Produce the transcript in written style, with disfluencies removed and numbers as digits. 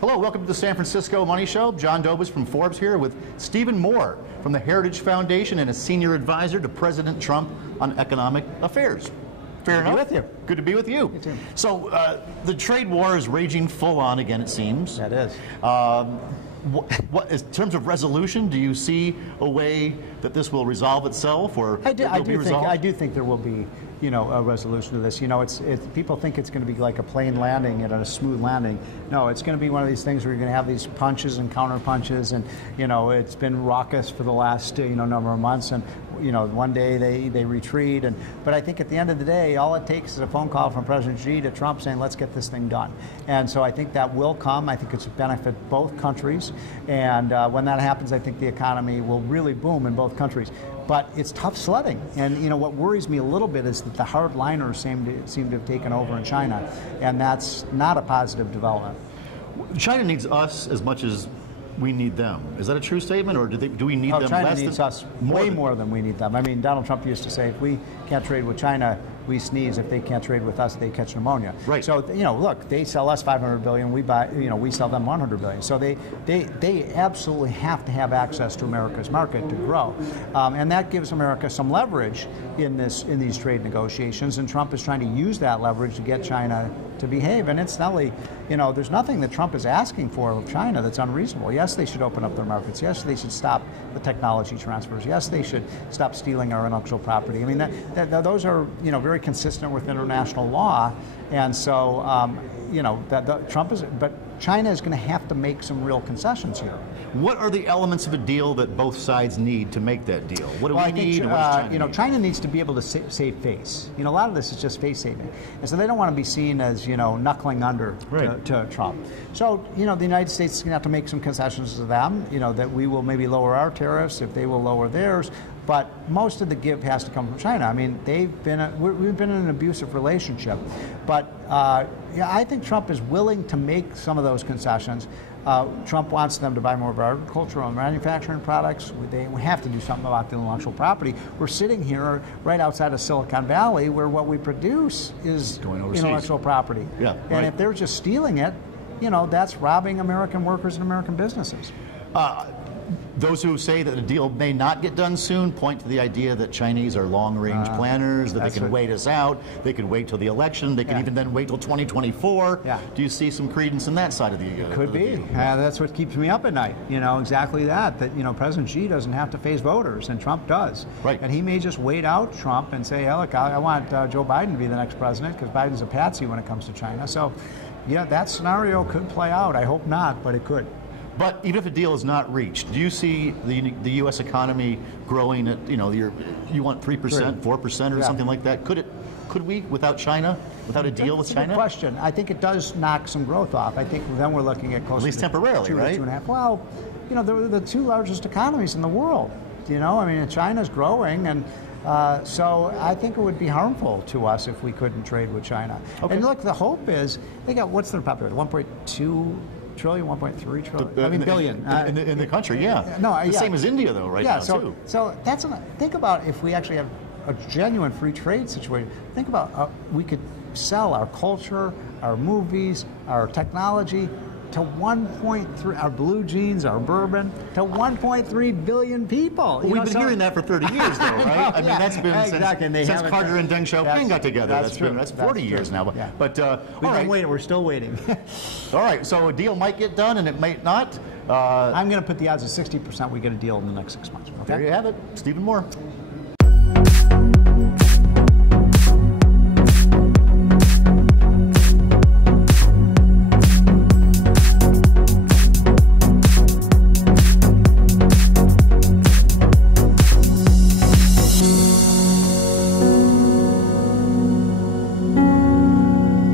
Hello, welcome to the San Francisco Money Show. John Dobas from Forbes here with Stephen Moore from the Heritage Foundation and a senior advisor to President Trump on economic affairs. Fair enough. Good to be with you. Good to be with you. You too. So the trade war is raging full on again, it seems. That is. In terms of resolution, do you see a way that this will resolve itself, or I do think there will be, a resolution to this. People think it's going to be like a plain landing and a smooth landing. No, it's going to be one of these things where you're going to have these punches and counter punches, and it's been raucous for the last number of months, and one day they retreat, but I think at the end of the day, all it takes is a phone call from President Xi to Trump saying, let's get this thing done. And so I think that will come. I think it's a benefit both countries, and when that happens, I think the economy will really boom in both countries. But it's tough sledding, and what worries me a little bit is that the hardliners seem to have taken over in China, and that's not a positive development. China needs us as much as we need them. Is that a true statement, or do we need them China less? Needs us way more than we need them. I mean, Donald Trump used to say, if we can't trade with China, we sneeze. If they can't trade with us, they catch pneumonia. Right. So look, they sell us $500 billion. We buy, we sell them $100 billion. So they absolutely have to have access to America's market to grow, and that gives America some leverage in these trade negotiations. And Trump is trying to use that leverage to get China to behave. And incidentally, there's nothing that Trump is asking for of China that's unreasonable. Yes, they should open up their markets. Yes, they should stop the technology transfers. Yes, they should stop stealing our intellectual property. I mean, those are very consistent with international law, and so but China is going to have to make some real concessions here. What are the elements of a deal that both sides need to make that deal? What do we need? And what does China need? China needs to be able to save face. A lot of this is just face saving, and so they don't want to be seen as knuckling under to Trump. So the United States is going to have to make some concessions to them. That we will maybe lower our tariffs if they will lower theirs. But most of the give has to come from China. I mean, we've been in an abusive relationship. But I think Trump is willing to make some of those concessions. Trump wants them to buy more of our agricultural and manufacturing products. We have to do something about the intellectual property. We're sitting here right outside of Silicon Valley, where what we produce is intellectual property. Yeah, and if they're just stealing it, that's robbing American workers and American businesses. Those who say that a deal may not get done soon point to the idea that Chinese are long-range planners, that they can wait us out, they could wait till the election, they can even then wait till 2024. Yeah. Do you see some credence in that side of the Could be. That's what keeps me up at night. Exactly that President Xi doesn't have to face voters, and Trump does. Right. And he may just wait out Trump and say, hey, look, I want Joe Biden to be the next president, because Biden's a patsy when it comes to China. So, yeah, that scenario could play out. I hope not, but it could. But even if a deal is not reached, do you see the U.S. economy growing at, you want 3%, 4% or something like that? Could we, without China, without a deal with China? That's a good question. I think it does knock some growth off. I think then we're looking at close to... At least temporarily, right? 2.5. Well, they're the two largest economies in the world. I mean, China's growing, and so I think it would be harmful to us if we couldn't trade with China. Okay. And look, the hope is, what's their population? 1.2 trillion, 1.3 trillion. Billion in the country. Yeah. No, same as India though, right now too. So think about if we actually have a genuine free trade situation. Think about we could sell our culture, our movies, our technology to 1.3, our blue jeans, our bourbon, to 1.3 billion people. We've been hearing that for 30 years, though, right? I mean, that's been since Carter and Deng Xiaoping got together. That's 40 years now. But we're still waiting. All right, so a deal might get done, and it might not. I'm going to put the odds at 60% we get a deal in the next 6 months. Okay? There you have it. Stephen Moore.